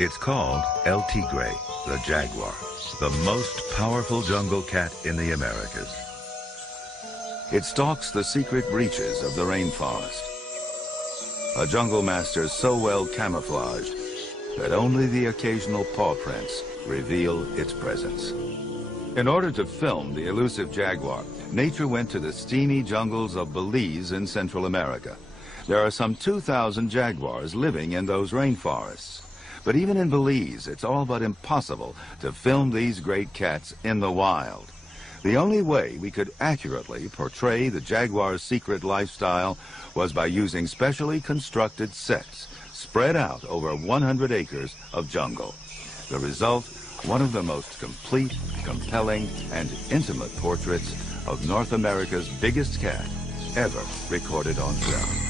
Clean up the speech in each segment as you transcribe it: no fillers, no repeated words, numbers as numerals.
It's called El Tigre, the jaguar, the most powerful jungle cat in the Americas. It stalks the secret reaches of the rainforest, a jungle master so well camouflaged that only the occasional paw prints reveal its presence. In order to film the elusive jaguar, nature went to the steamy jungles of Belize in Central America. There are some 2,000 jaguars living in those rainforests. But even in Belize, it's all but impossible to film these great cats in the wild. The only way we could accurately portray the jaguar's secret lifestyle was by using specially constructed sets spread out over 100 acres of jungle. The result, one of the most complete, compelling, and intimate portraits of North America's biggest cat ever recorded on film.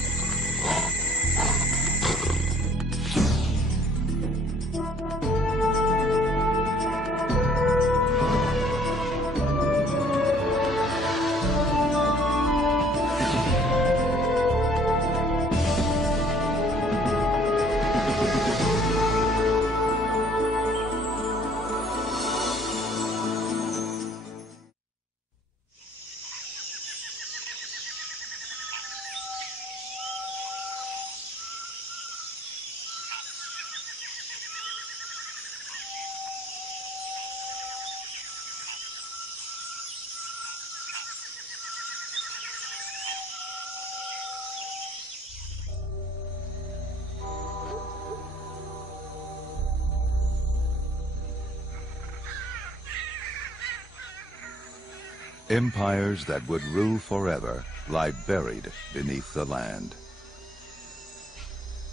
Empires that would rule forever lie buried beneath the land.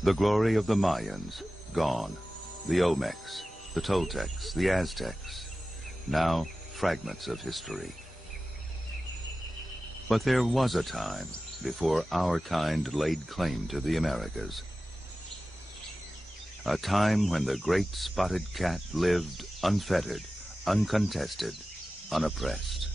The glory of the Mayans, gone. The Olmecs, the Toltecs, the Aztecs, now fragments of history. But there was a time before our kind laid claim to the Americas. A time when the great spotted cat lived unfettered, uncontested, unoppressed.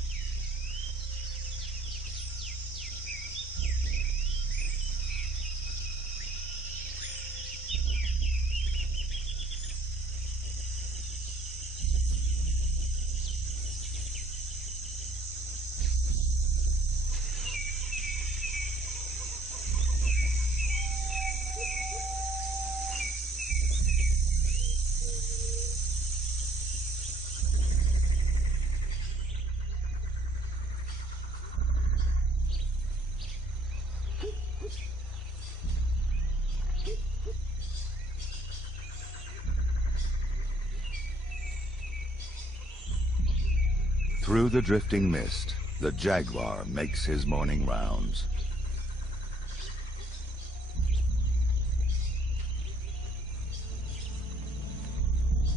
Through the drifting mist, the jaguar makes his morning rounds.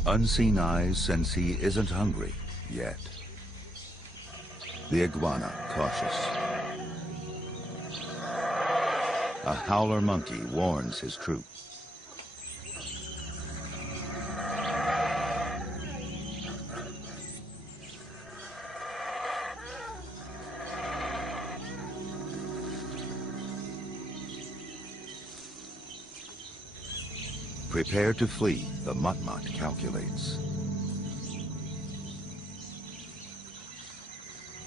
Unseen eyes sense he isn't hungry yet. The iguana cautious. A howler monkey warns his troop. Prepared to flee, the mutmut calculates.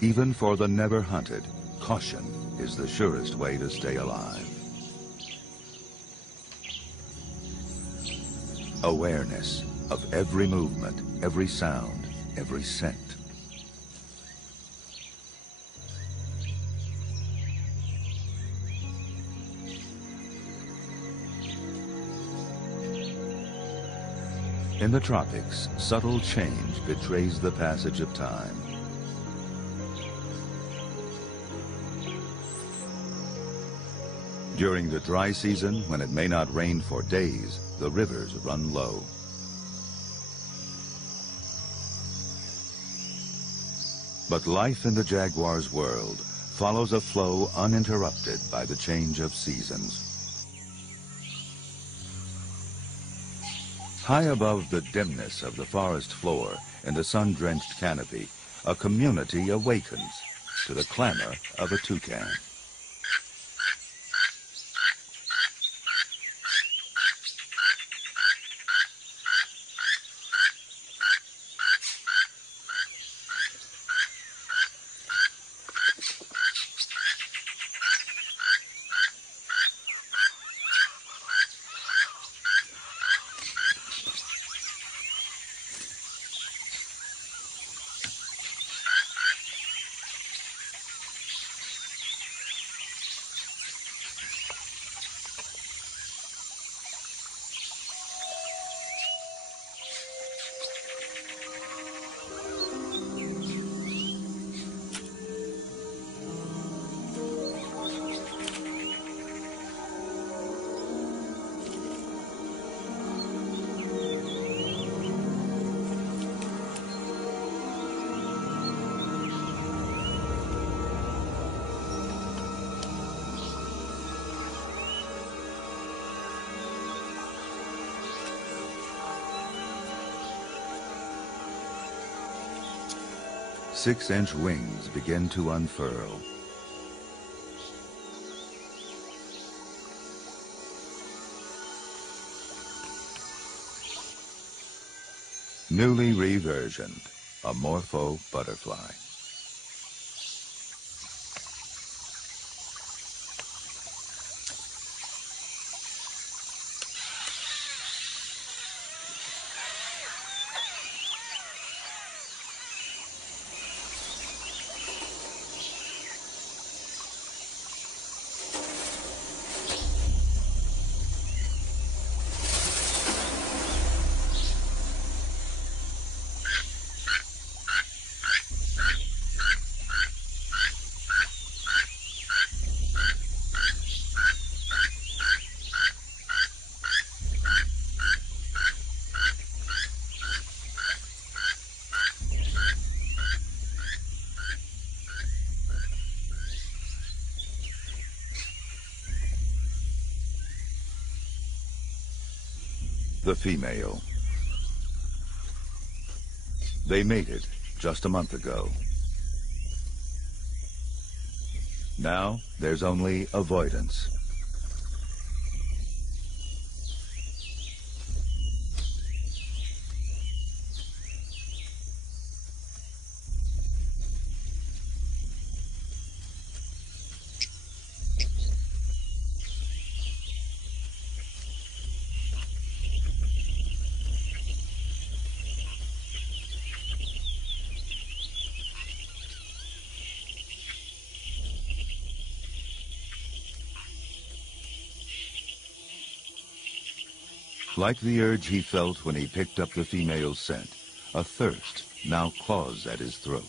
Even for the never hunted, caution is the surest way to stay alive. Awareness of every movement, every sound, every scent. In the tropics, subtle change betrays the passage of time. During the dry season, when it may not rain for days, the rivers run low. But life in the jaguar's world follows a flow uninterrupted by the change of seasons. High above the dimness of the forest floor in the sun-drenched canopy, a community awakens to the clamor of a toucan. 6-inch wings begin to unfurl. Newly reversioned, a morpho butterfly. The female. They mated just a month ago. Now there's only avoidance. Like the urge he felt when he picked up the female's scent, a thirst now claws at his throat.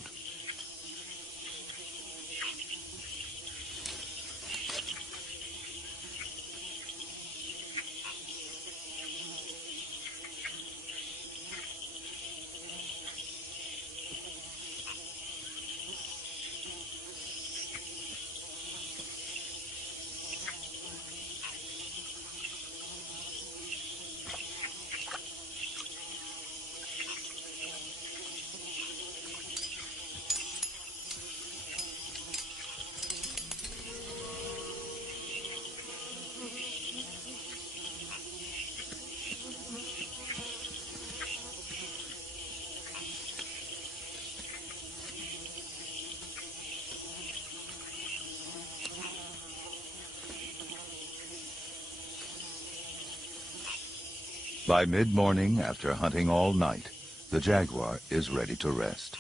By mid-morning, after hunting all night, the jaguar is ready to rest.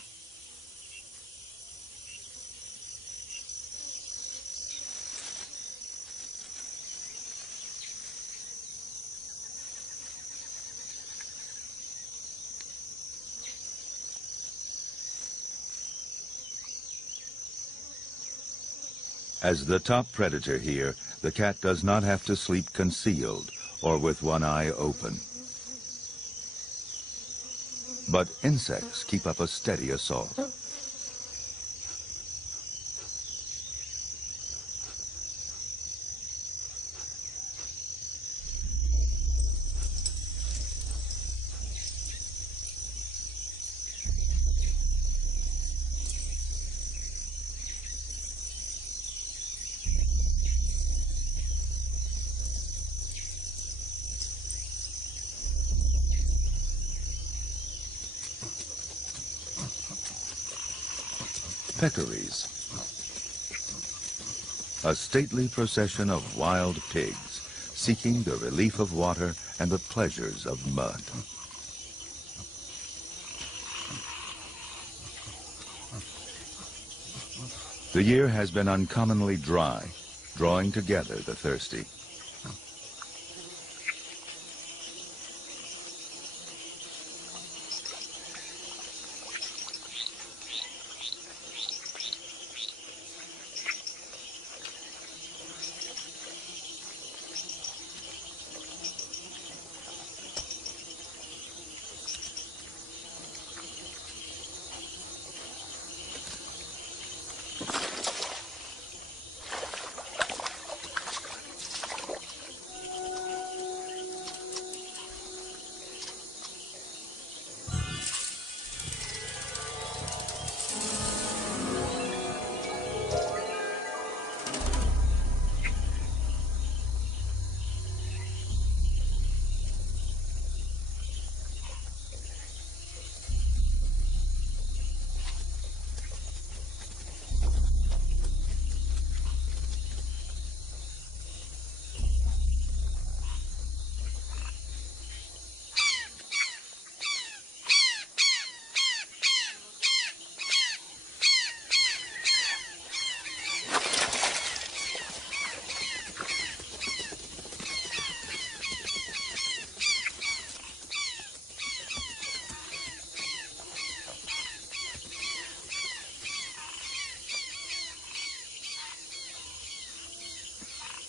As the top predator here, the cat does not have to sleep concealed or with one eye open. But insects keep up a steady assault. Peccaries. A stately procession of wild pigs seeking the relief of water and the pleasures of mud. The year has been uncommonly dry, drawing together the thirsty.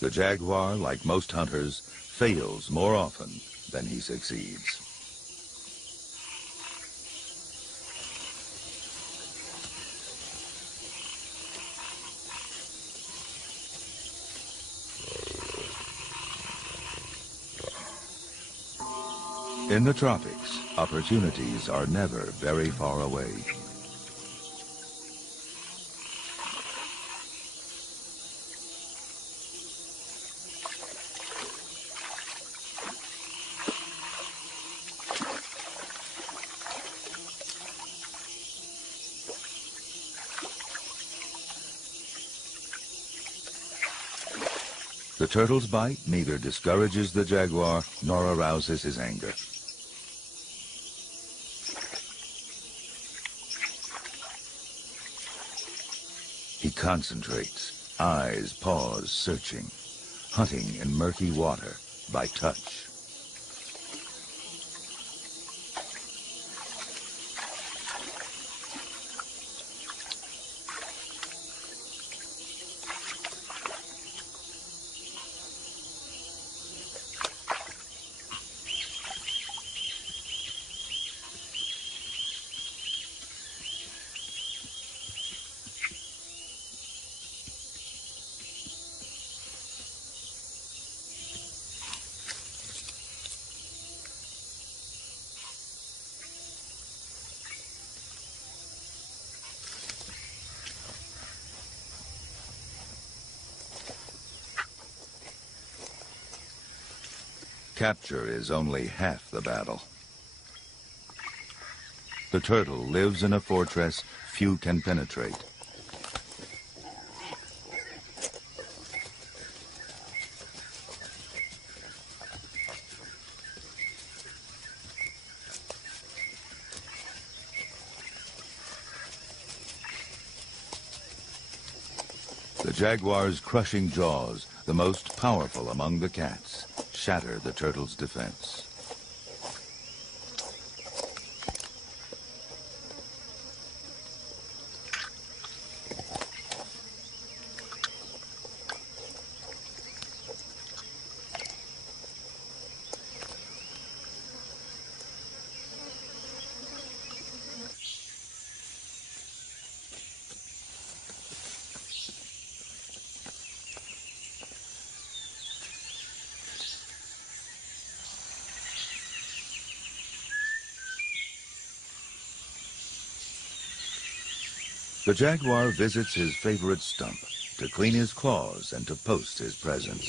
The jaguar, like most hunters, fails more often than he succeeds. In the tropics, opportunities are never very far away. The turtle's bite neither discourages the jaguar nor arouses his anger. He concentrates, eyes, paws searching, hunting in murky water by touch. Capture is only half the battle. The turtle lives in a fortress few can penetrate. The jaguar's crushing jaws, the most powerful among the cats, shatter the turtle's defense. The jaguar visits his favorite stump to clean his claws and to post his presence.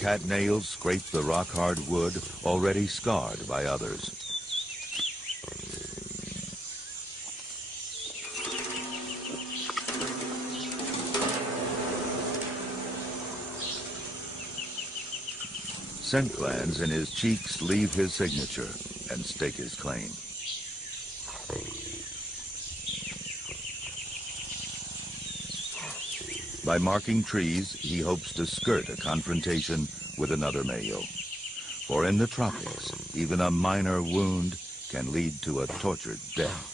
Cat nails scrape the rock-hard wood already scarred by others. Scent glands in his cheeks leave his signature and stake his claim. By marking trees, he hopes to skirt a confrontation with another male. For in the tropics, even a minor wound can lead to a tortured death.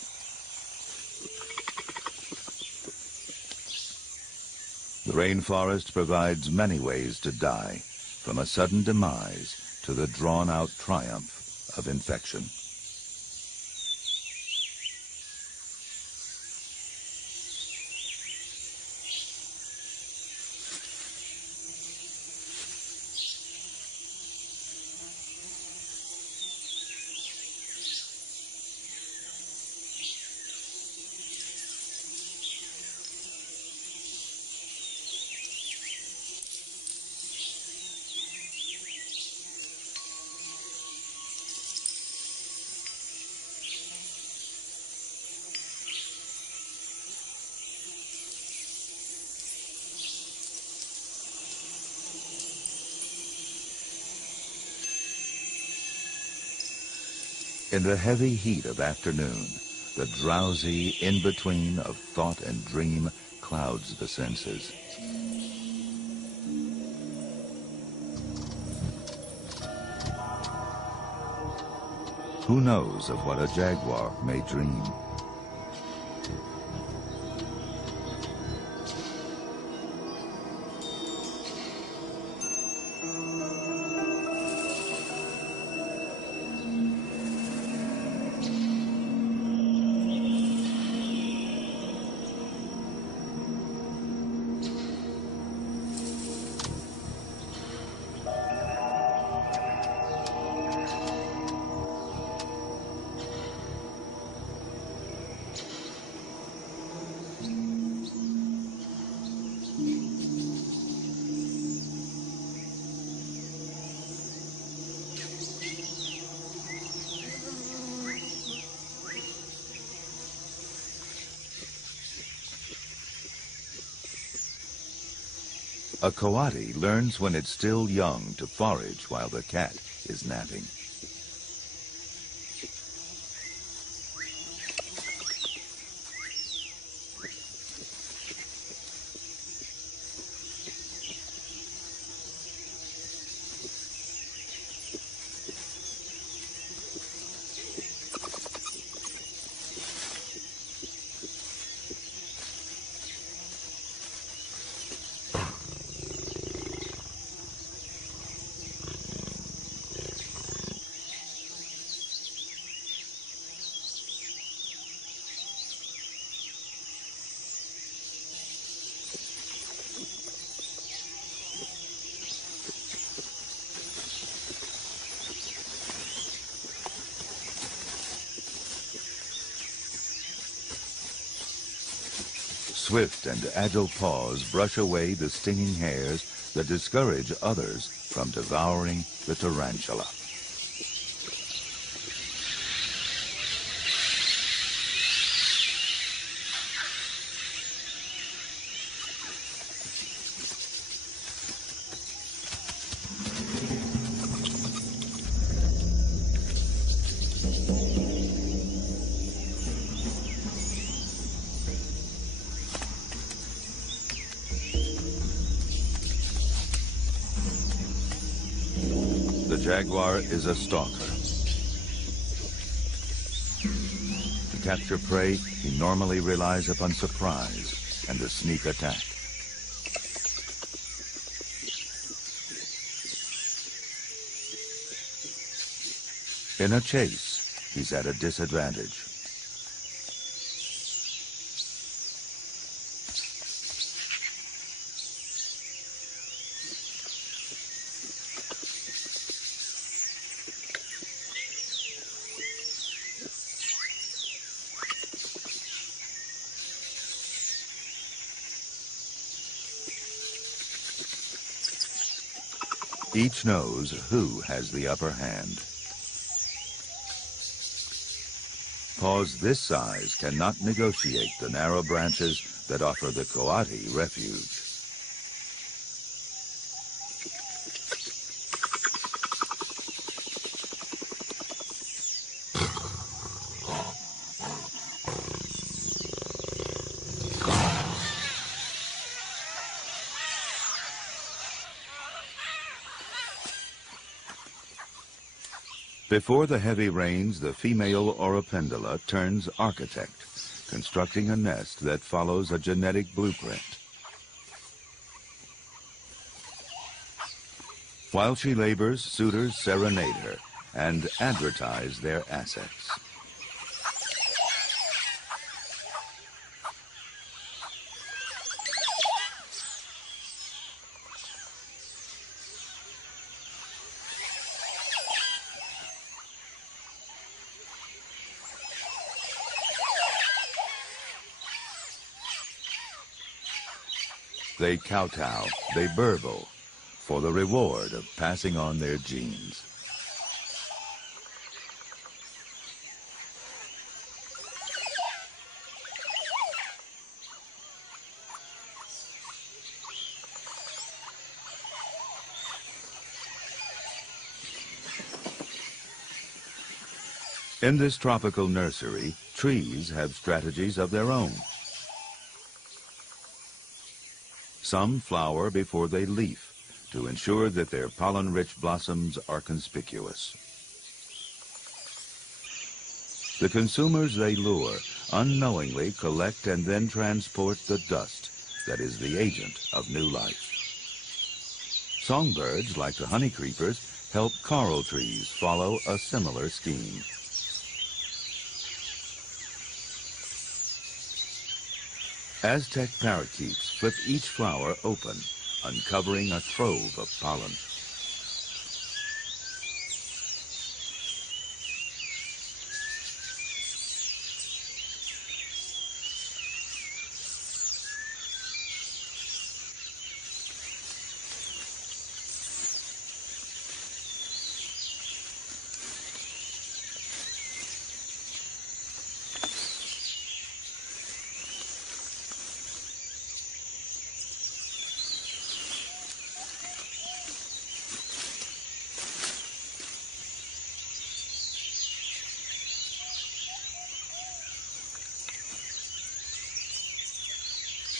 The rainforest provides many ways to die, from a sudden demise to the drawn-out triumph of infection. In the heavy heat of afternoon, the drowsy in-between of thought and dream clouds the senses. Who knows of what a jaguar may dream? A coati learns when it's still young to forage while the cat is napping. Swift and agile paws brush away the stinging hairs that discourage others from devouring the tarantula. The jaguar is a stalker. To capture prey, he normally relies upon surprise and the sneak attack. In a chase, he's at a disadvantage. Each knows who has the upper hand. Paws this size cannot negotiate the narrow branches that offer the coati refuge. Before the heavy rains, the female Oropendula turns architect, constructing a nest that follows a genetic blueprint. While she labors, suitors serenade her and advertise their assets. They kowtow, they burble, for the reward of passing on their genes. In this tropical nursery, trees have strategies of their own. Some flower before they leaf to ensure that their pollen-rich blossoms are conspicuous. The consumers they lure unknowingly collect and then transport the dust that is the agent of new life. Songbirds, like the honey creepers, help coral trees follow a similar scheme. Aztec parakeets flip each flower open, uncovering a trove of pollen.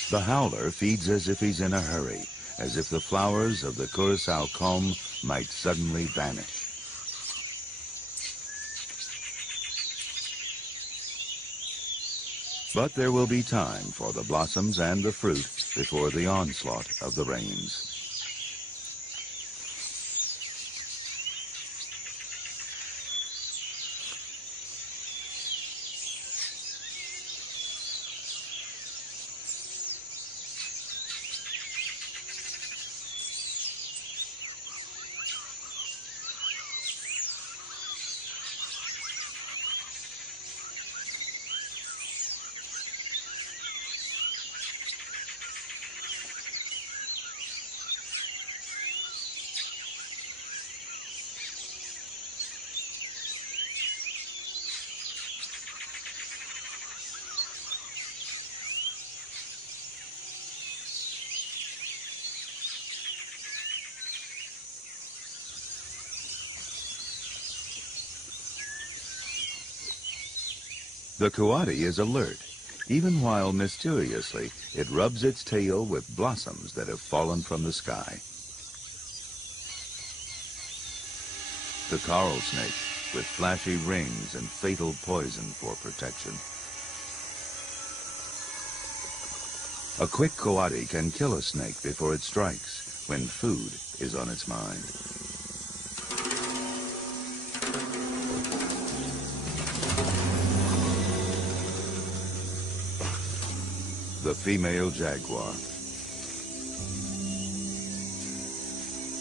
The howler feeds as if he's in a hurry, as if the flowers of the Curacao comb might suddenly vanish. But there will be time for the blossoms and the fruit before the onslaught of the rains. The coati is alert, even while mysteriously it rubs its tail with blossoms that have fallen from the sky. The coral snake, with flashy rings and fatal poison for protection. A quick coati can kill a snake before it strikes, when food is on its mind. The female jaguar.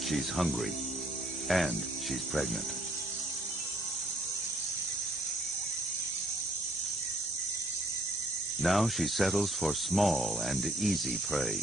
She's hungry, and she's pregnant. Now she settles for small and easy prey.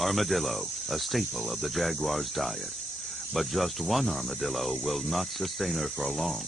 Armadillo, a staple of the jaguar's diet. But just one armadillo will not sustain her for long.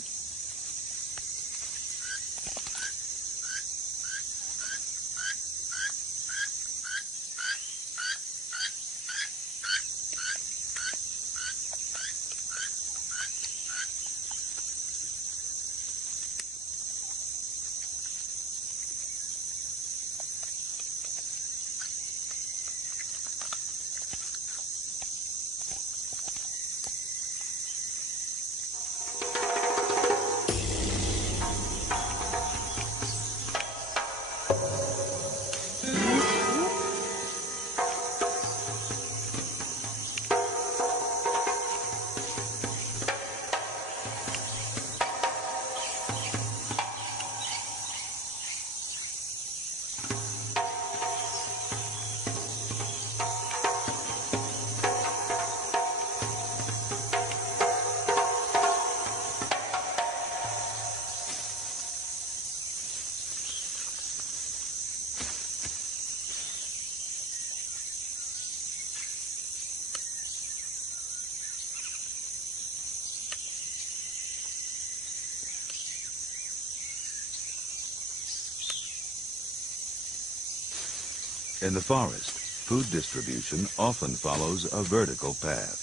In the forest, food distribution often follows a vertical path.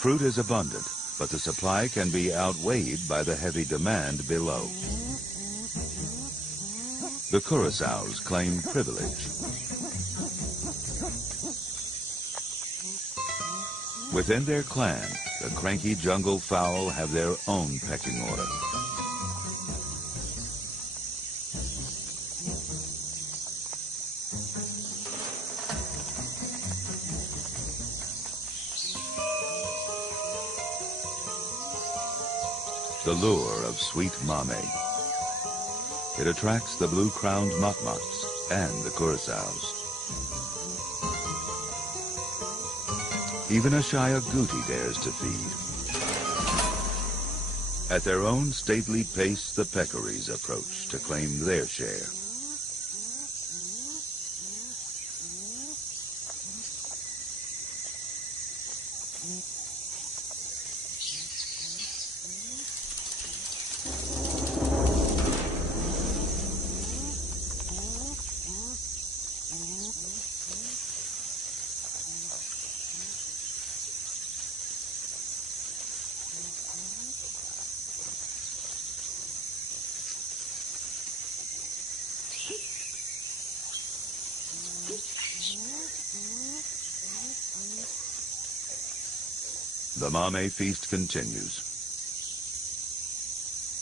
Fruit is abundant, but the supply can be outweighed by the heavy demand below. The curassows claim privilege. Within their clan, the cranky jungle fowl have their own pecking order. The lure of sweet mame. It attracts the blue-crowned motmots and the curassows. Even a shy agouti dares to feed. At their own stately pace, the peccaries approach to claim their share. The mame feast continues.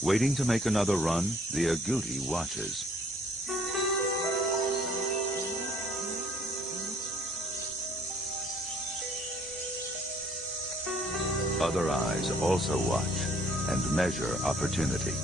Waiting to make another run, the agouti watches. Other eyes also watch and measure opportunity.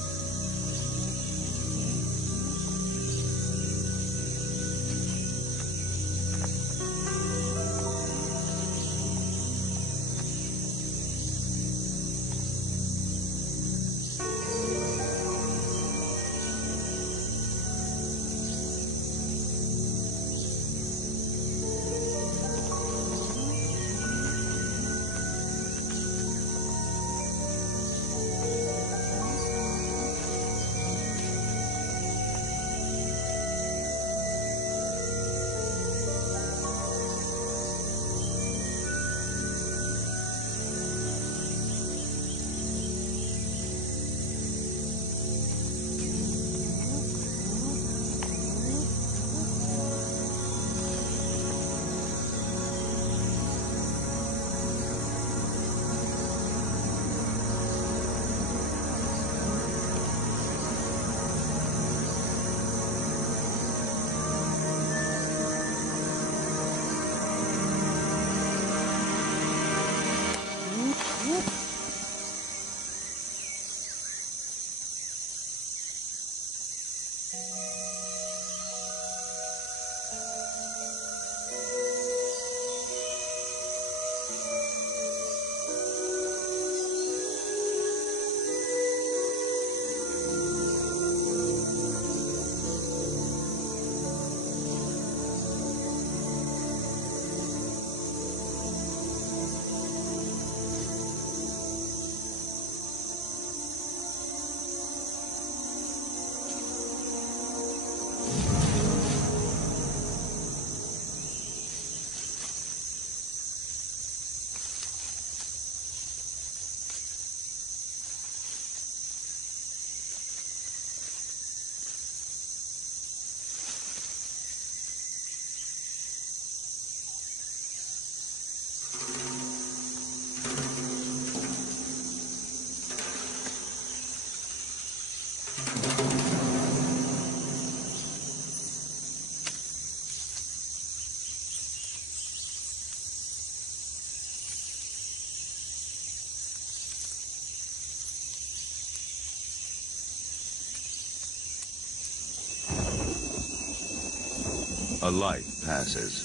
A life passes.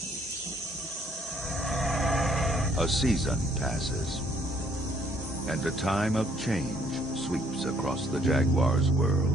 A season passes. And a time of change sweeps across the jaguar's world.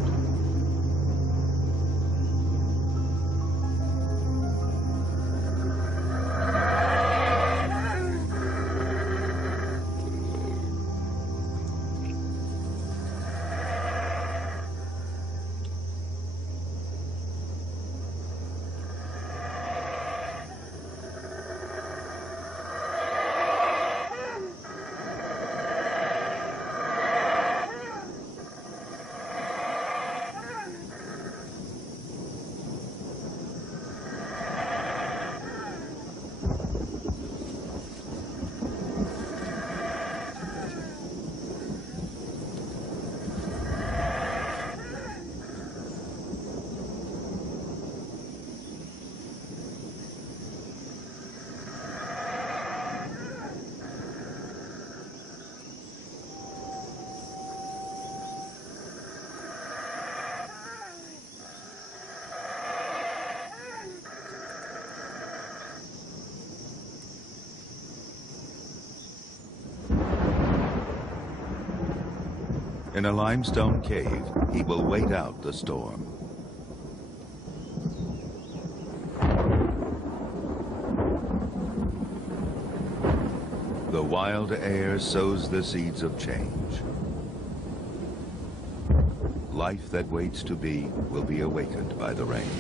In a limestone cave, he will wait out the storm. The wild air sows the seeds of change. Life that waits to be will be awakened by the rain.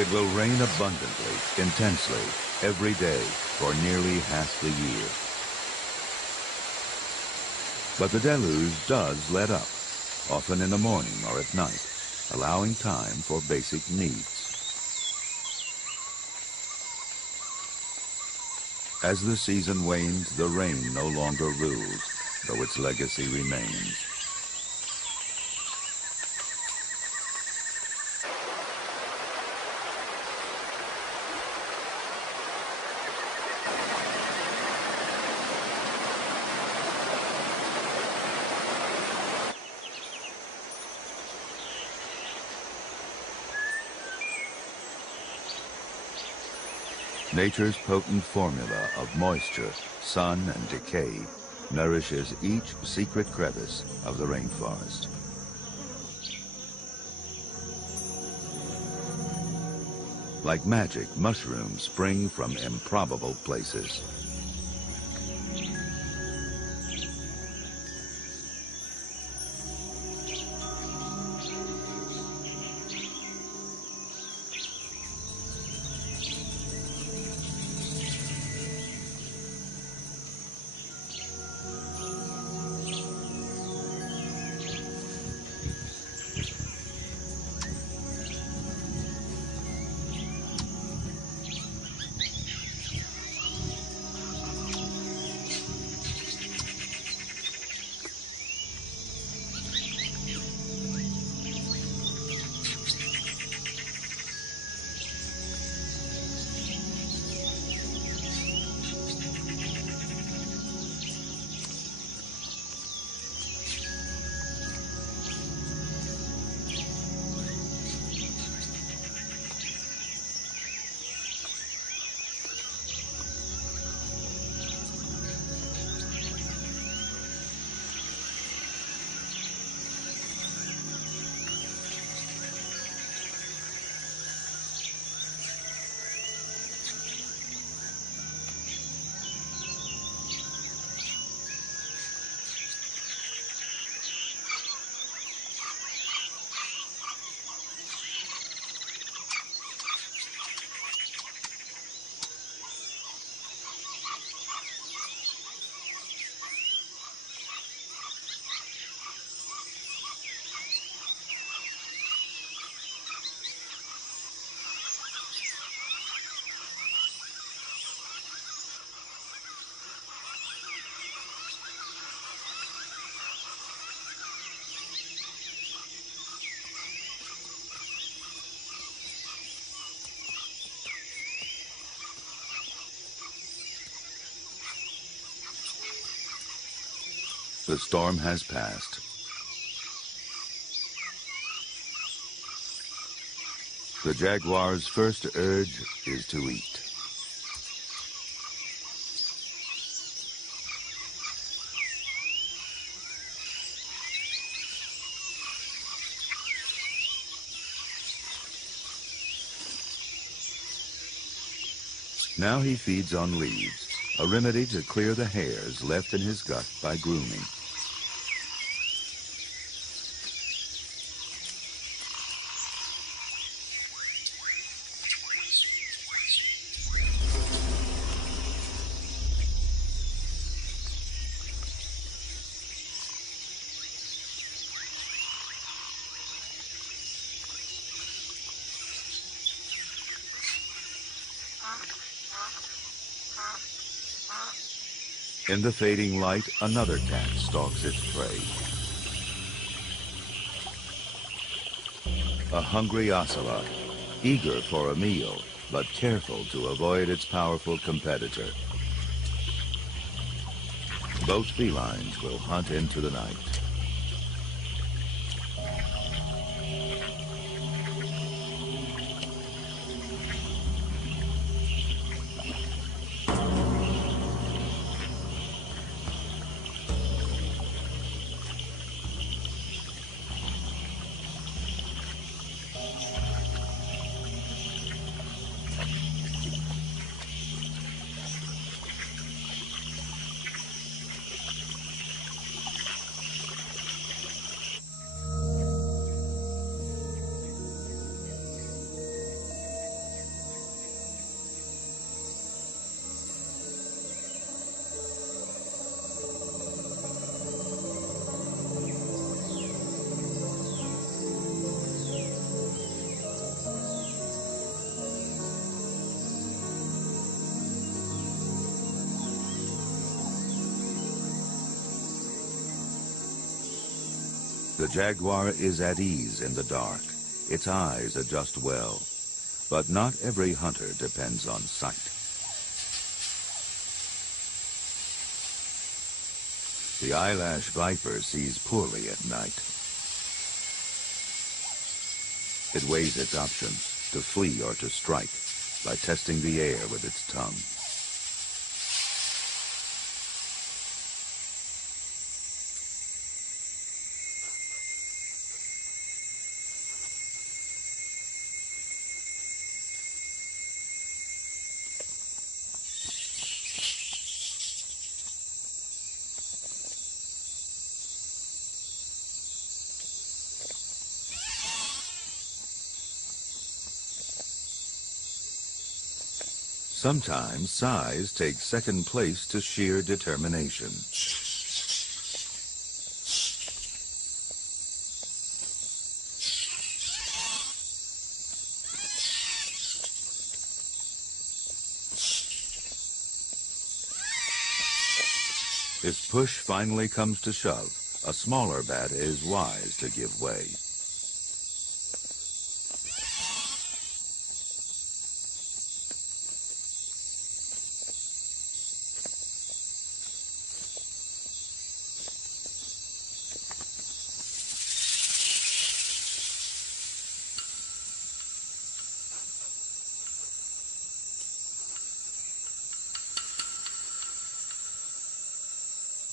It will rain abundantly, intensely, every day for nearly half the year. But the deluge does let up, often in the morning or at night, allowing time for basic needs. As the season wanes, the rain no longer rules, though its legacy remains. Nature's potent formula of moisture, sun, and decay nourishes each secret crevice of the rainforest. Like magic, mushrooms spring from improbable places. The storm has passed. The jaguar's first urge is to eat. Now he feeds on leaves, a remedy to clear the hairs left in his gut by grooming. In the fading light, another cat stalks its prey. A hungry ocelot, eager for a meal, but careful to avoid its powerful competitor. Both felines will hunt into the night. The jaguar is at ease in the dark. Its eyes adjust well. But not every hunter depends on sight. The eyelash viper sees poorly at night. It weighs its options, to flee or to strike, by testing the air with its tongue. Sometimes size takes second place to sheer determination. If push finally comes to shove, a smaller bat is wise to give way.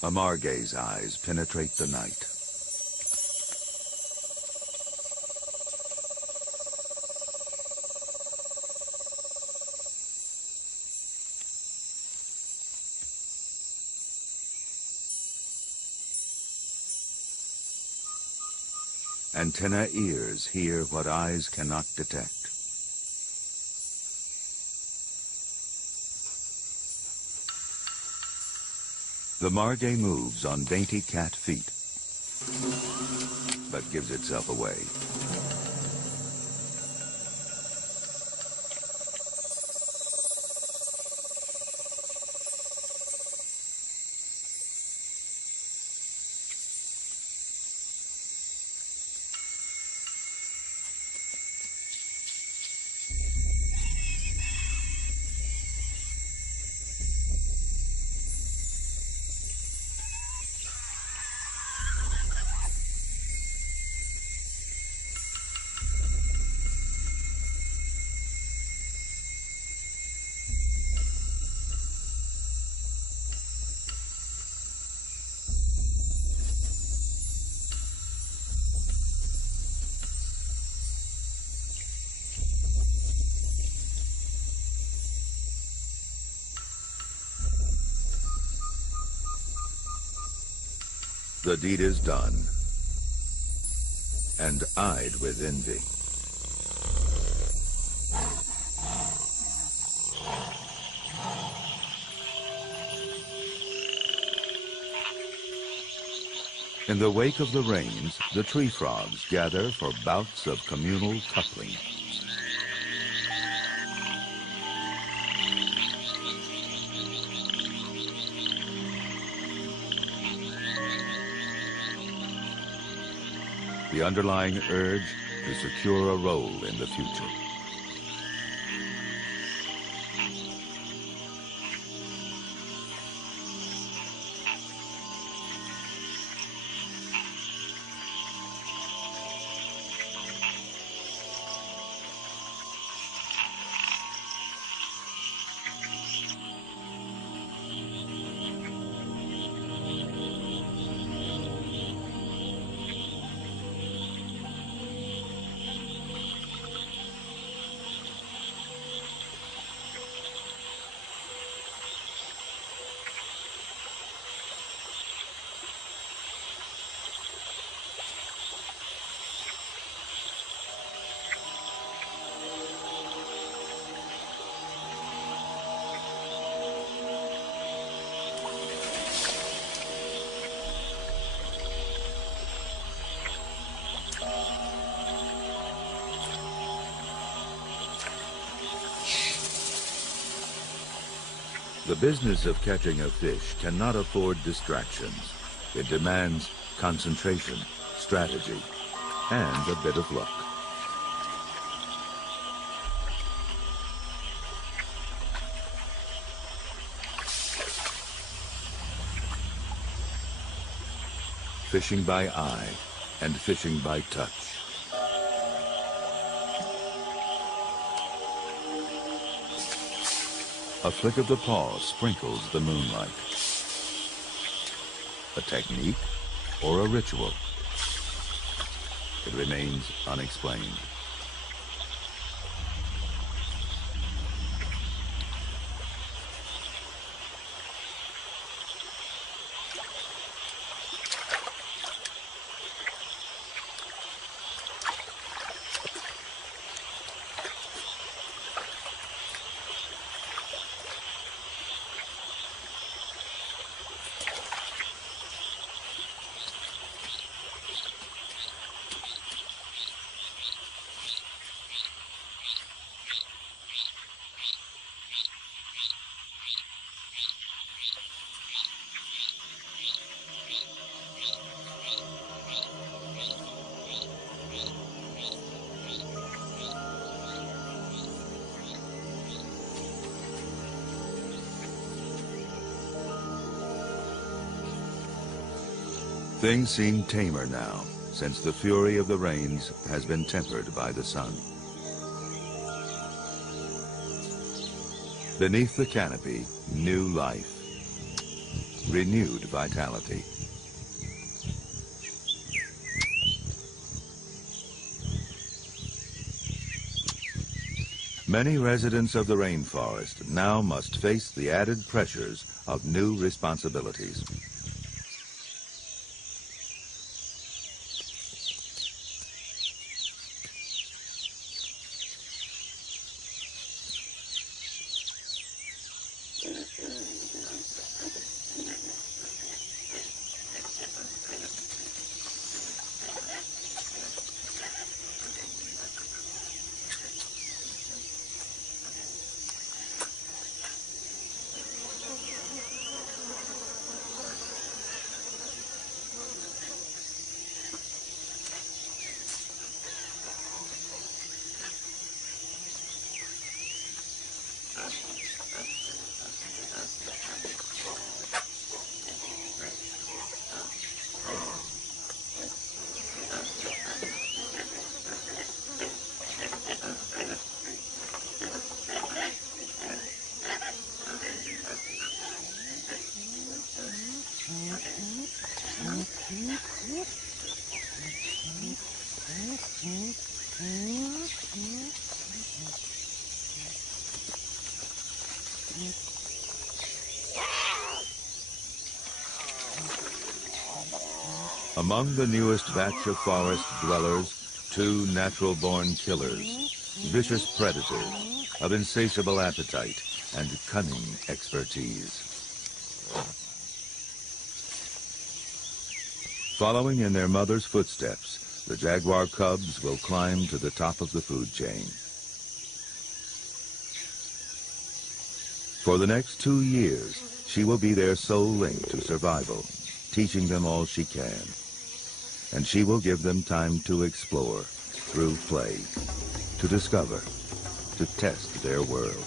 A margay's eyes penetrate the night. Antenna ears hear what eyes cannot detect. The margay moves on dainty cat feet, but gives itself away. the deed is done and eyed with envy. In the wake of the rains, the tree frogs gather for bouts of communal coupling. The underlying urge to secure a role in the future. The business of catching a fish cannot afford distractions. It demands concentration, strategy, and a bit of luck. Fishing by eye and fishing by touch. A flick of the paw sprinkles the moonlight. A technique or a ritual? It remains unexplained. Things seem tamer now, since the fury of the rains has been tempered by the sun. Beneath the canopy, new life, renewed vitality. Many residents of the rainforest now must face the added pressures of new responsibilities. Among the newest batch of forest dwellers, two natural-born killers, vicious predators of insatiable appetite and cunning expertise. Following in their mother's footsteps, the jaguar cubs will climb to the top of the food chain. For the next 2 years, she will be their sole link to survival, teaching them all she can. And she will give them time to explore, through play, to discover, to test their world.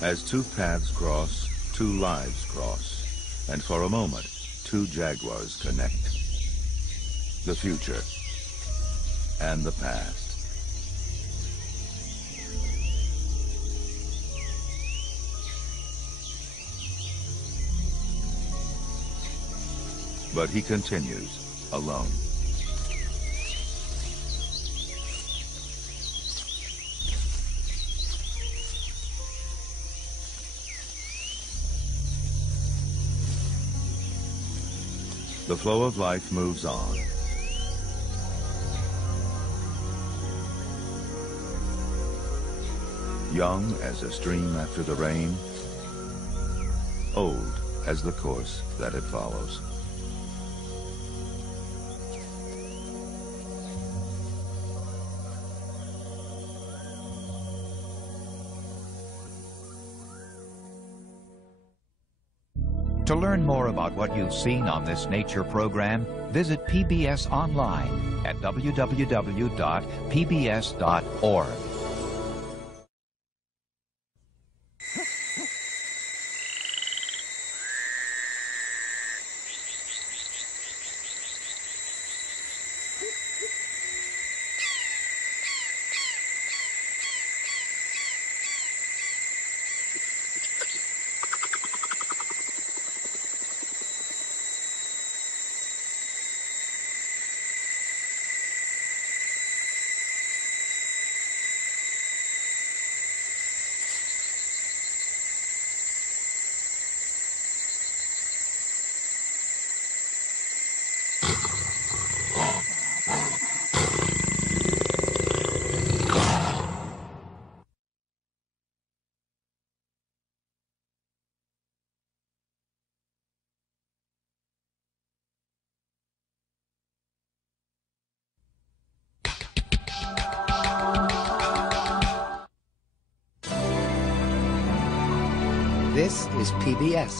As two paths cross, two lives cross, and for a moment, two jaguars connect. The future and the past. But he continues, alone. The flow of life moves on. Young as a stream after the rain, old as the course that it follows. To learn more about what you've seen on this nature program, visit PBS online at www.pbs.org. This is PBS.